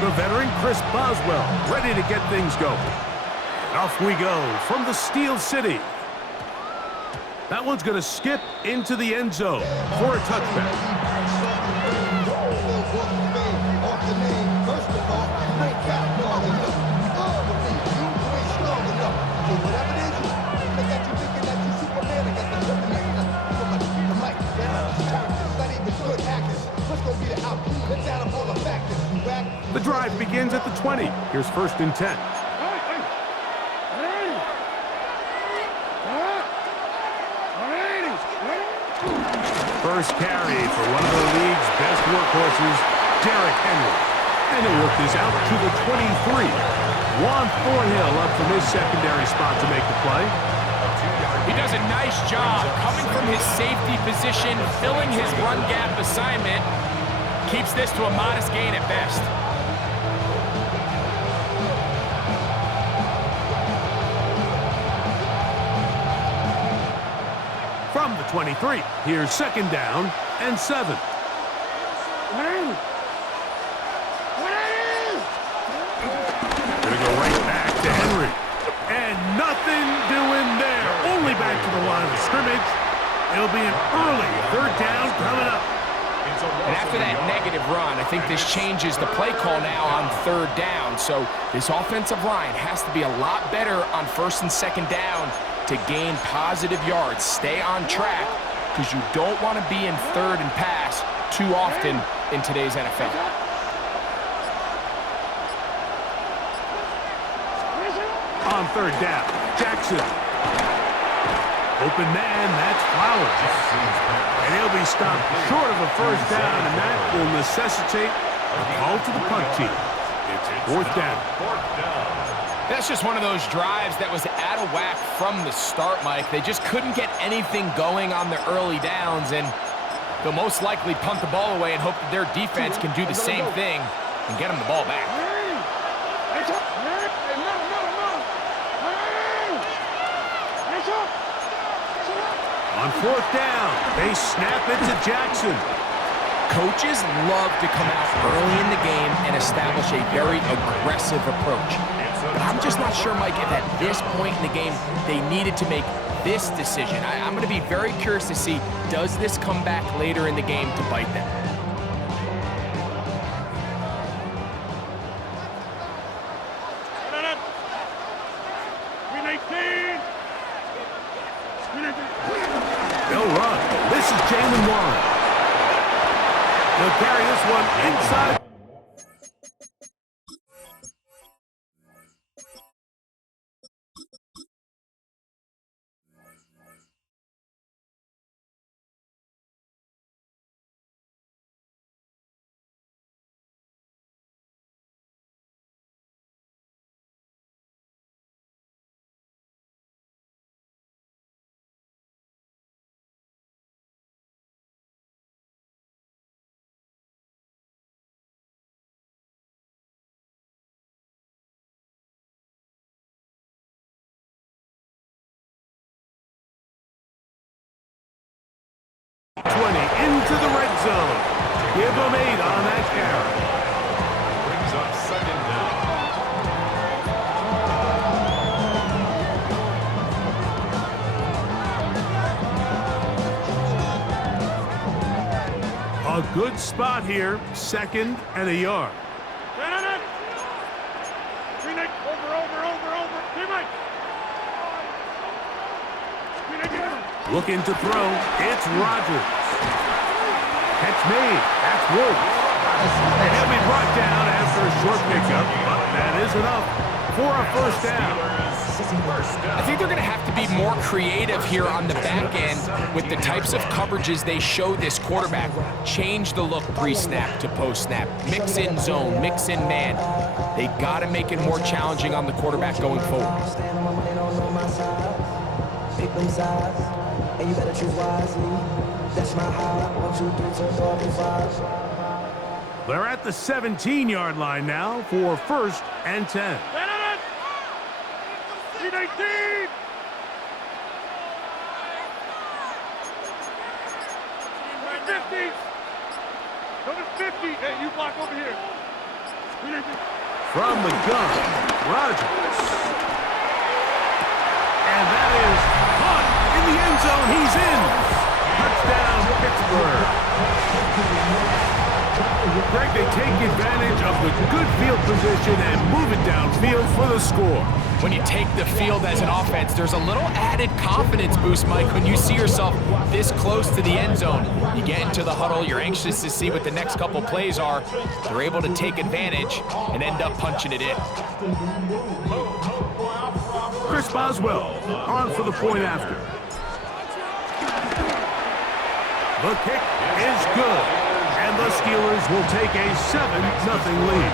The veteran Chris Boswell ready to get things going. Off we go from the Steel City. That one's going to skip into the end zone for a touchback. The drive begins at the 20. Here's 1st and 10. First carry for one of the league's best workhorses, Derrick Henry. And he'll work this out to the 23. Juan Thornhill up from his secondary spot to make the play. He does a nice job coming from his safety position, filling his run gap assignment. Keeps this to a modest gain at best. From the 23, here's 2nd down and 7. Gonna go right back to Henry. And nothing doing there. Only back to the line of scrimmage. It'll be an early 3rd down coming up. And after that negative run, I think this changes the play call now on 3rd down. So this offensive line has to be a lot better on 1st and 2nd down to gain positive yards. Stay on track because you don't want to be in 3rd and pass too often in today's NFL. On 3rd down, Jackson. Open man, that's Flowers. And he'll be stopped short of a 1st down, and that will necessitate a call to the punt team. It's 4th down. That's just one of those drives that was out of whack from the start, Mike. They just couldn't get anything going on the early downs, and they'll most likely punt the ball away and hope that their defense can do the same thing and get them the ball back. On 4th down, they snap it to Jackson. Coaches love to come out early in the game and establish a very aggressive approach. But I'm just not sure, Mike, if at this point in the game they needed to make this decision. I'm going to be very curious to see, does this come back later in the game to bite them? They'll run. This is Jalen Warren. He'll carry this one inside. Into the red zone. Give them 8 on that carry. Brings up 2nd down. A good spot here. 2nd and a yard. Looking to throw. It's Rodgers. Catch made. That's Wolf. And he'll be brought down after a short pickup, but that is enough for a 1st down. I think they're going to have to be more creative here on the back end with the types of coverages they show this quarterback. Change the look pre-snap to post-snap. Mix in zone, mix in man. They got to make it more challenging on the quarterback going forward. And you better choose wisely. That's my high. 1, 2, 3, 4, 5. They're at the 17-yard line now for 1st and 10. 19. Go to 50. Hey, you block over here. From the gun, Rodgers. And that is caught in the end zone. He's in. Touchdown, Pittsburgh. Greg, they take advantage of the good field position and move it downfield for the score. When you take the field as an offense, there's a little added confidence boost, Mike, when you see yourself this close to the end zone. You get into the huddle, you're anxious to see what the next couple plays are. They're able to take advantage and end up punching it in. Chris Boswell on for the point after. The kick is good, and the Steelers will take a 7-0 lead.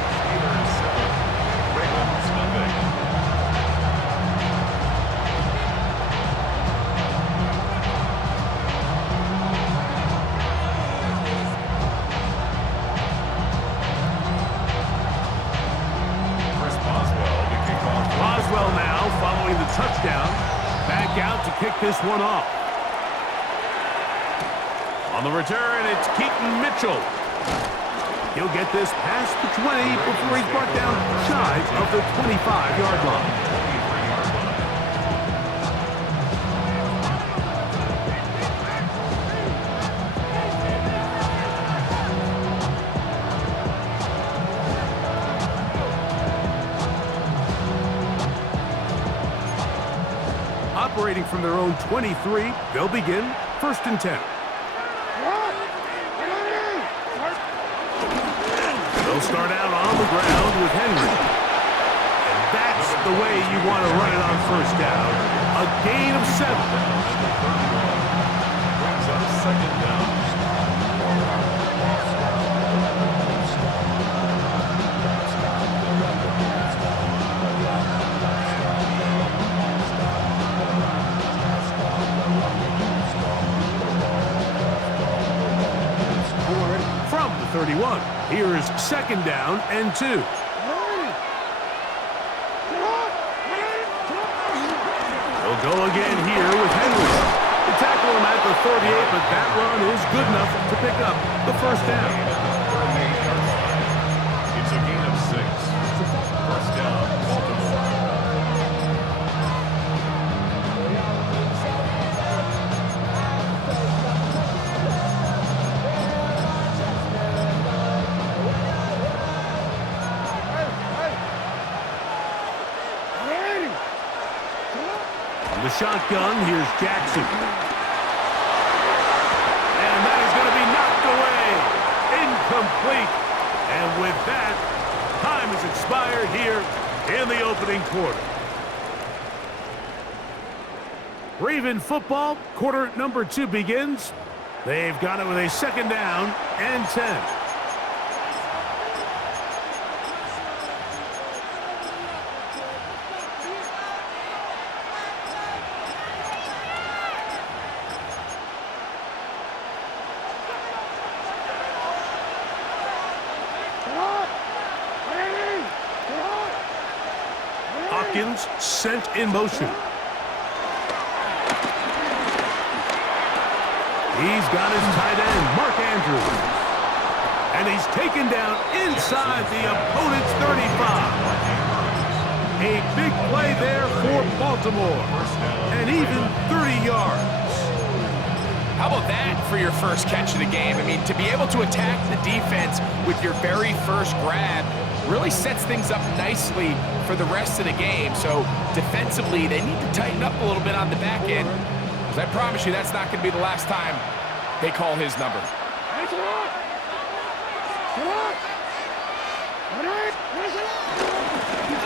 Boswell now following the touchdown, back out to kick this one off. On the return, it's Keaton Mitchell. He'll get this past the 20 before he's brought down shy of the 25-yard line. Operating from their own 23, they'll begin 1st and 10. They'll start out on the ground with Henry. And that's the way you want to run it on 1st down. A gain of 7. Brings up 2nd down. From the 31, here's 2nd down and 2. They'll go again here with Henry. They tackle him at the 38, but that run is good enough to pick up the 1st down. It's a gain of 6. 1st down, Baltimore. The shotgun, here's Jackson. And that is going to be knocked away. Incomplete. And with that, time has expired here in the opening quarter. Raven football, quarter number 2 begins. They've got it with a 2nd down and 10. Sent in motion. He's got his tight end, Mark Andrews. And he's taken down inside the opponent's 35. A big play there for Baltimore. And even 30 yards. How about that for your first catch of the game? I mean, to be able to attack the defense with your very first grab really sets things up nicely for the rest of the game. So defensively, they need to tighten up a little bit on the back end. Because I promise you, that's not going to be the last time they call his number.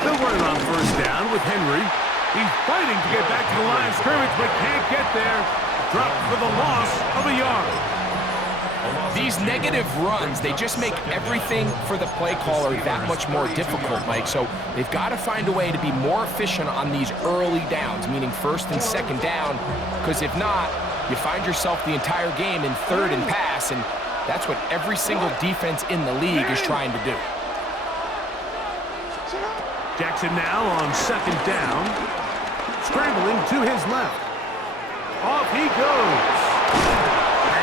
They'll run it on 1st down with Henry. He's fighting to get back to the line of scrimmage, but can't get there. Dropped for the loss of a yard. These negative runs, they just make everything for the play caller that much more difficult, Mike. So they've got to find a way to be more efficient on these early downs, meaning 1st and 2nd down, because if not, you find yourself the entire game in 3rd and pass, and that's what every single defense in the league is trying to do. Jackson now on 2nd down, scrambling to his left. Off he goes.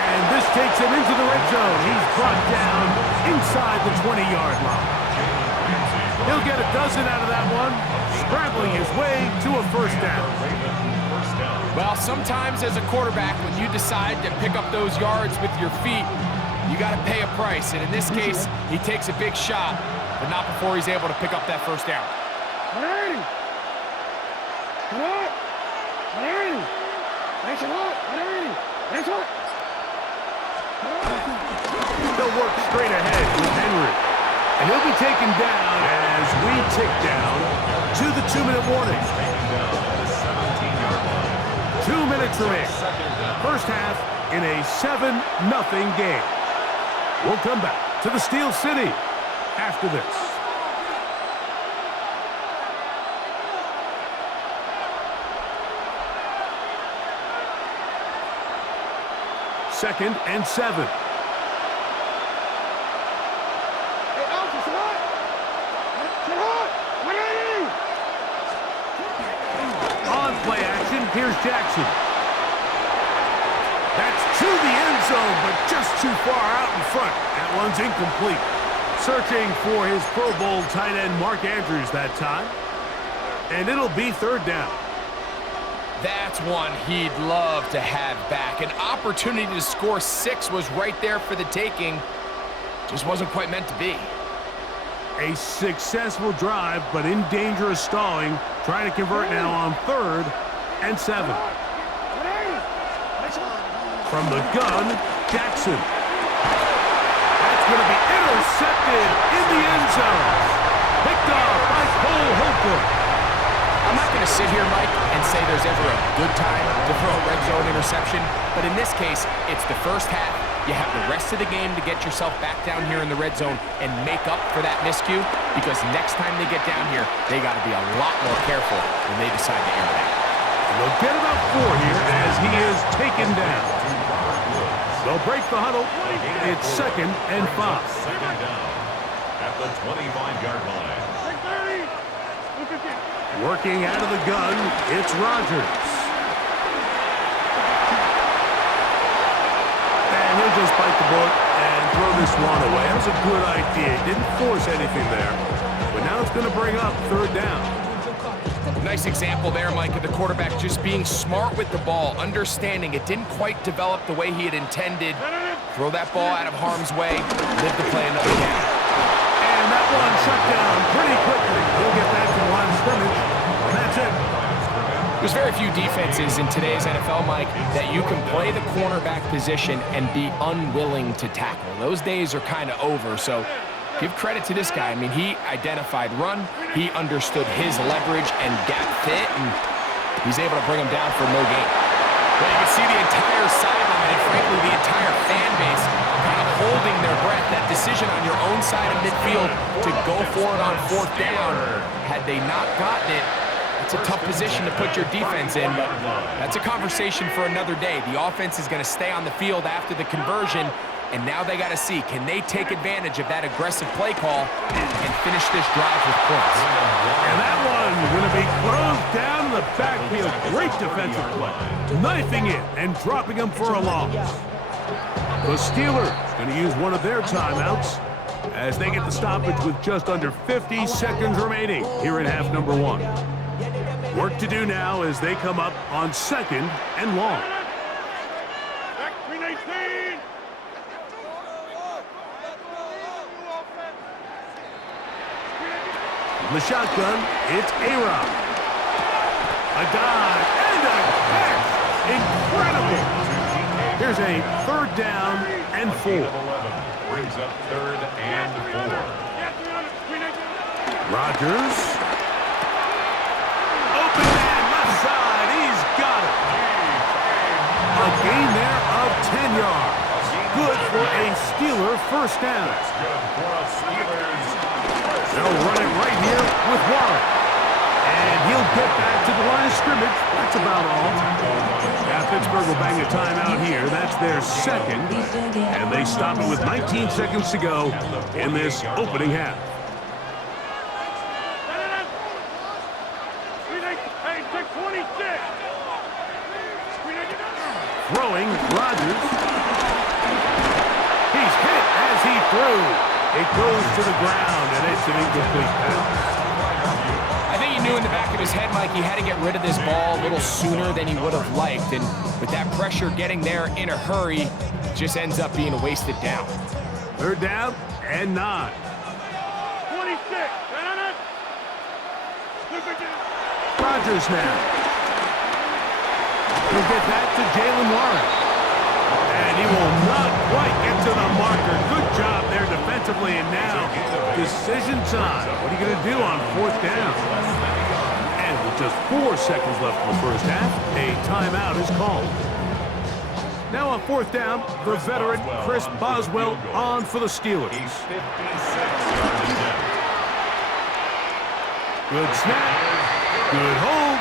And this takes him into the red zone. He's brought down inside the 20-yard line. He'll get a dozen out of that one, scrambling his way to a first down. Well, sometimes as a quarterback, when you decide to pick up those yards with your feet, you got to pay a price. And in this case, he takes a big shot, but not before he's able to pick up that first down. They'll work straight ahead with Henry. And he'll be taken down as we tick down to the 2-minute warning. 2 minutes remaining. First half in a 7-0 game. We'll come back to the Steel City after this. Second and 7. On play action, here's Jackson. That's to the end zone, but just too far out in front. That one's incomplete. Searching for his Pro Bowl tight end Mark Andrews that time. And it'll be third down. That's one he'd love to have back. An opportunity to score 6 was right there for the taking. Just wasn't quite meant to be. A successful drive, but in danger of stalling. Trying to convert now on 3rd and 7. From the gun, Jackson. That's going to be intercepted in the end zone. Picked off by Cole Holcomb. I'm not going to sit here, Mike, and say there's ever a good time to throw a red zone interception, but in this case, it's the first half. You have the rest of the game to get yourself back down here in the red zone and make up for that miscue, because next time they get down here, they got to be a lot more careful when they decide to air it out. And they'll get about 4 here as he is taken down. They'll break the huddle. It's 2nd and 5. Second down at the 25-yard line. Working out of the gun, it's Rodgers. And he'll just bite the bullet and throw this one away. That was a good idea. Didn't force anything there. But now it's going to bring up 3rd down. Nice example there, Mike, of the quarterback just being smart with the ball, understanding it didn't quite develop the way he had intended. Throw that ball out of harm's way, live to play another game. And that one shut down pretty quickly. He'll get back to the line of scrimmage, and that's it. There's very few defenses in today's NFL, Mike, that you can play the cornerback position and be unwilling to tackle. Those days are kind of over, so give credit to this guy. I mean, he identified run, he understood his leverage and gap fit, and he's able to bring him down for no gain. Well, you can see the entire sideline and, frankly, the entire fan base kind of holding their breath. That decision on your own side of midfield to go for it on 4th down, had they not gotten it, it's a tough position to put your defense in, but that's a conversation for another day. The offense is going to stay on the field after the conversion, and now they got to see, can they take advantage of that aggressive play call and finish this drive with points? And that one going to be closed down in the backfield. Great defensive play. Knifing in and dropping him for a loss. The Steelers going to use one of their timeouts as they get the stoppage with just under 50 seconds remaining here in half number 1. Work to do now as they come up on 2nd and long. From the shotgun, it's A-Rod. A dive and a catch. Incredible. Here's a 3rd down and 4. Brings up 3rd and 4. Rodgers. Open man, left side. He's got it. A gain there of 10 yards. Good for a Steeler first down. They'll run it right here with Warren. And he'll get back to the line of scrimmage. That's about all. Now Pittsburgh will bang a timeout here. That's their 2nd. And they stop it with 19 seconds to go in this opening half. Throwing, Rodgers. He's hit as he threw. It goes to the ground, and it's an incomplete pass. knew in the back of his head, Mike, he had to get rid of this ball a little sooner than he would have liked. And with that pressure getting there in a hurry, it just ends up being a wasted down. 3rd down and 9. 26. Rodgers now. He'll get that to Jalen Warren. And he will not quite get to the marker. Good job there defensively. And now, decision time. What are you going to do on 4th down? And with just 4 seconds left in the first half, a timeout is called. Now on 4th down, the veteran Chris Boswell on for the Steelers. Good snap. Good hold.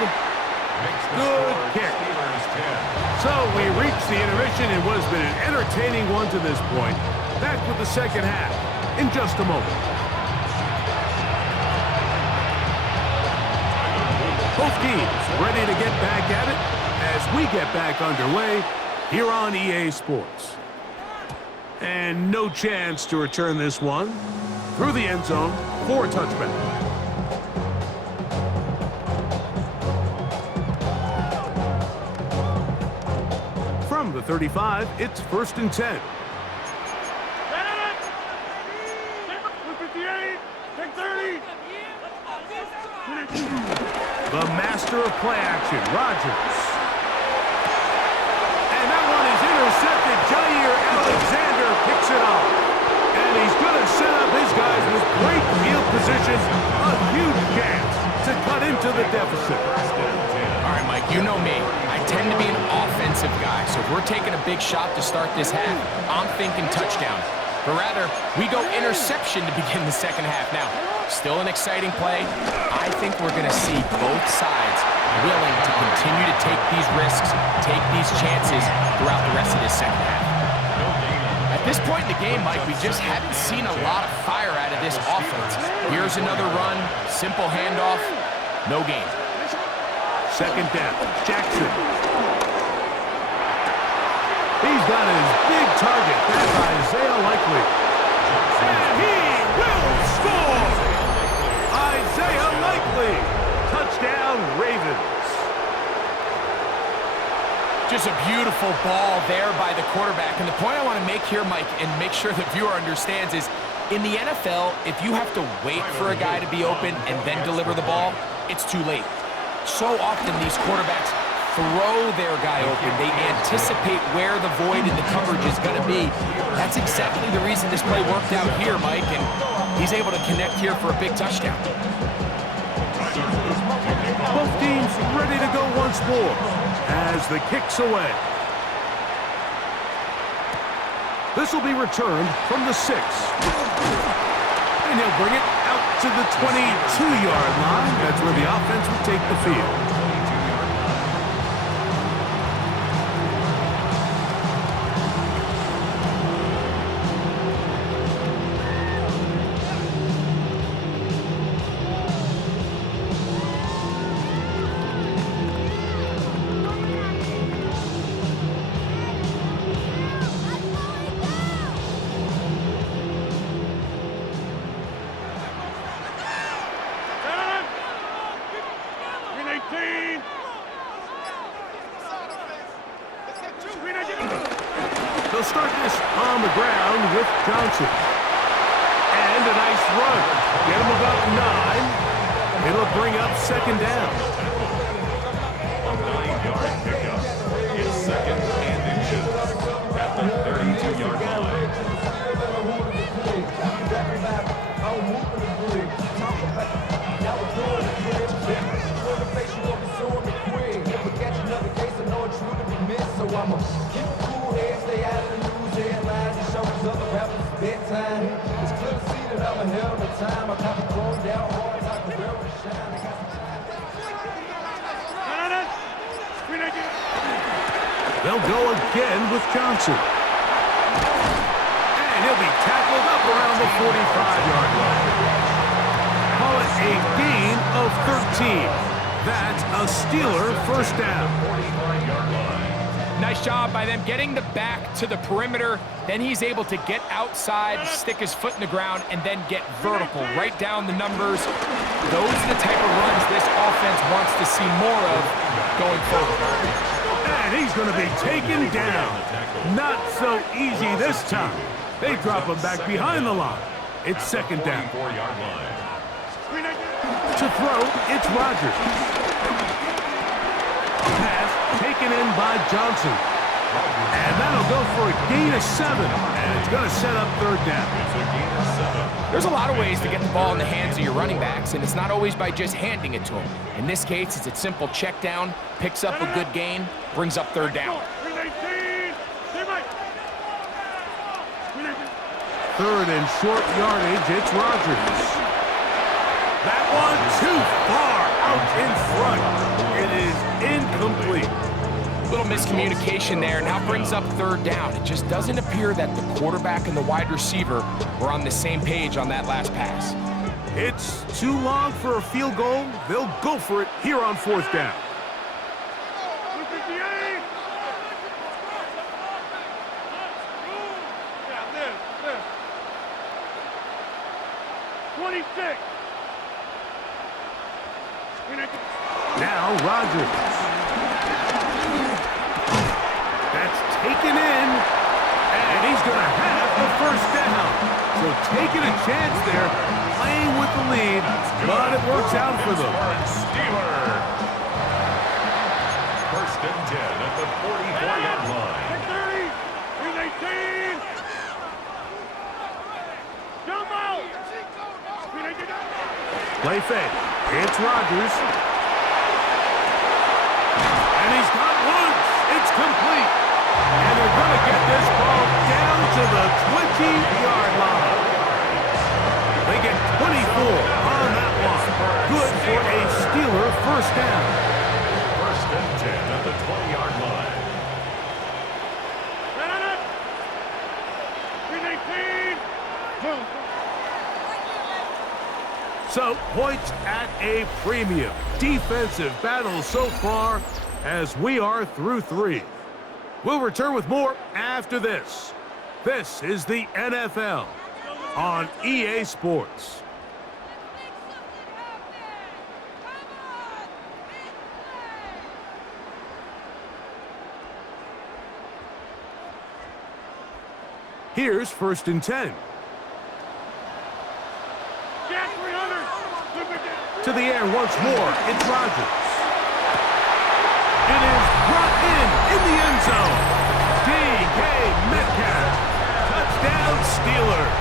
Good kick. So we reached the intermission in what has been an entertaining one to this point. Back with the second half in just a moment. Both teams ready to get back at it as we get back underway here on EA Sports. And no chance to return this one through the end zone for a touchback. From the 35, it's 1st and 10. The master of play action, Rodgers. And that one is intercepted. Jair Alexander picks it off. And he's going to set up his guys with great field position. A huge chance to cut into the deficit. All right, Mike, you know me. I tend to be an offensive guy, so if we're taking a big shot to start this half, I'm thinking touchdown. But rather, we go interception to begin the second half. Now, still an exciting play. I think we're going to see both sides willing to continue to take these risks, take these chances throughout the rest of this second half. At this point in the game, Mike, we just haven't seen a lot of fire out of this offense. Here's another run, simple handoff, no gain. 2nd down, Jackson. He's got his big target. That's Isaiah Likely. And he will score! Isaiah Likely. Touchdown, Ravens. Just a beautiful ball there by the quarterback. And the point I want to make here, Mike, and make sure the viewer understands is, in the NFL, if you have to wait for a guy to be open and then deliver the ball, it's too late. So often these quarterbacks throw their guy open. They anticipate where the void in the coverage is going to be. That's exactly the reason this play worked out here, Mike, and he's able to connect here for a big touchdown. Both teams ready to go once more as the kick's away. This will be returned from the 6. And he'll bring it out to the 22-yard line. That's where the offense will take the field. They'll start this on the ground with Johnson. And a nice run. Get him about 9. It'll bring up 2nd down. A 9-yard pickup. It's 2nd and inches at the 32-yard line. I'ma keep a cool head, stay out of the news headlines, and show these other rappers bedtime. It's clear to see that I'm ahead of the time. I got me thrown down hard, like a rail to shine. I got some time. They'll go again with Johnson. And he'll be tackled up around the 45-yard line. Call it a gain of 13. That's a Steeler 1st down. 45-yard line. Nice job by them getting the back to the perimeter. Then he's able to get outside, stick his foot in the ground, and then get vertical, right down the numbers. Those are the type of runs this offense wants to see more of going forward. And he's going to be taken down. Not so easy this time. They drop him back behind the line. It's second down. 44-yard line. To throw, it's Rodgers. Pass taken in by Johnson. And that'll go for a gain of 7. And it's going to set up third down. It's a gain of 7. There's a lot of ways to get the ball in the hands of your running backs, and it's not always by just handing it to them. In this case, it's a simple check down, picks up a good gain, brings up third down. Third and short yardage, it's Rodgers. That one too far out in front. It is incomplete. Little miscommunication there. Now brings up third down. It just doesn't appear that the quarterback and the wide receiver were on the same page on that last pass. It's too long for a field goal. They'll go for it here on fourth down. Now Rodgers. That's taken in, and he's going to have the first down. So taking a chance there, playing with the lead, but it works out for them. Steeler. First and 10 at the 44-yard line. Play fake. It's Rodgers. And he's got Woods. It's complete. And they're going to get this ball down to the 20-yard line. They get 24 on that one. Good for a Steeler first down. First and 10 at the 20-yard line. So, points at a premium. Defensive battle so far as we are through 3. We'll return with more after this. This is the NFL on EA Sports. Here's first and 10. To the air once more, it's Rodgers. It is brought in the end zone. DK Metcalf. Touchdown Steelers.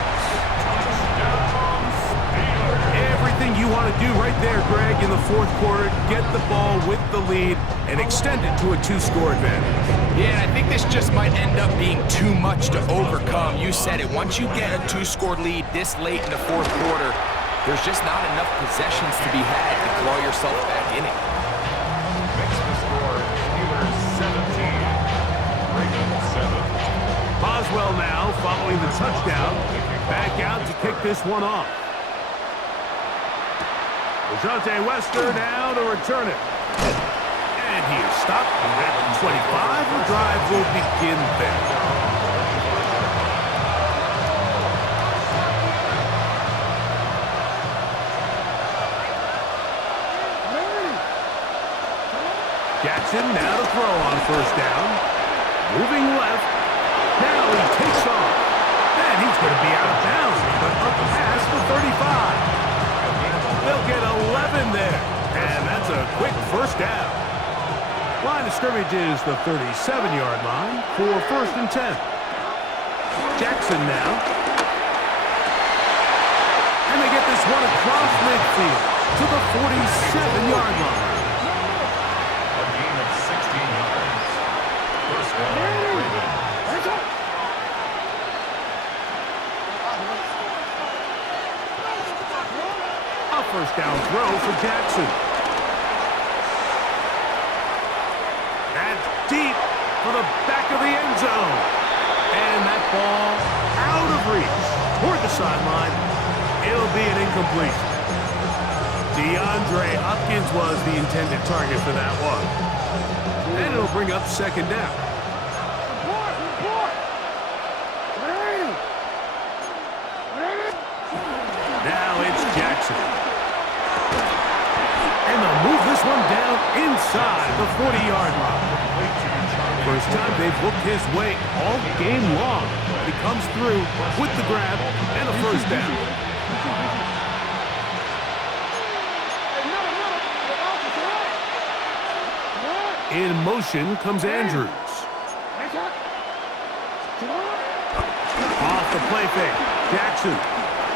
Everything you want to do right there, Greg, in the fourth quarter, get the ball with the lead and extend it to a 2-score advantage. Yeah, and I think this just might end up being too much to overcome. You said it. Once you get a 2-score lead this late in the fourth quarter, there's just not enough possessions to be had to claw yourself back in it. Makes the score Steelers 17, Ravens 7. Boswell now following the touchdown. Back out to kick this one off. DeJounte Wester now to return it. And he is stopped at 25. The drive will begin there. Jackson now to throw on first down. Moving left. Now he takes off. And he's going to be out of bounds, but up past the 35. They'll get 11 there. And that's a quick first down. Line of scrimmage is the 37-yard line for first and 10. Jackson now. And they get this one across midfield to the 47-yard line. First down throw for Jackson. That's deep for the back of the end zone. And that ball out of reach toward the sideline. It'll be an incomplete. DeAndre Hopkins was the intended target for that one. And it'll bring up second down. Jackson. And they'll move this one down inside the 40-yard line. First time they've looked his way all game long. He comes through with the grab and a first down. In motion comes Andrews. Off the play fake. Jackson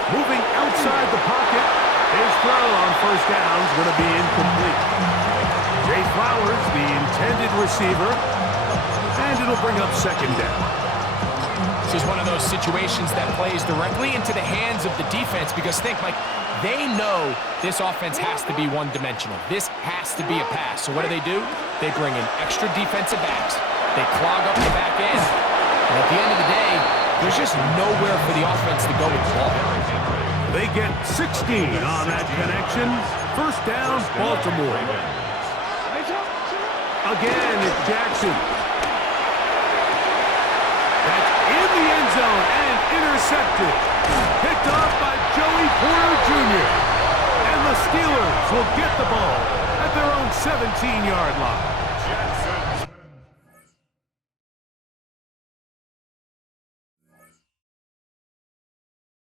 moving outside the pocket. His throw on first down is going to be incomplete. Zay Flowers, the intended receiver, and it'll bring up second down. This is one of those situations that plays directly into the hands of the defense because think, Mike, they know this offense has to be one-dimensional. This has to be a pass. So what do? They bring in extra defensive backs. They clog up the back end. And at the end of the day, there's just nowhere for the offense to go with the ball. They get 16 on that connection. First down, Baltimore. Again, it's Jackson. That's in the end zone and intercepted. Picked off by Joey Porter Jr. And the Steelers will get the ball at their own 17-yard line.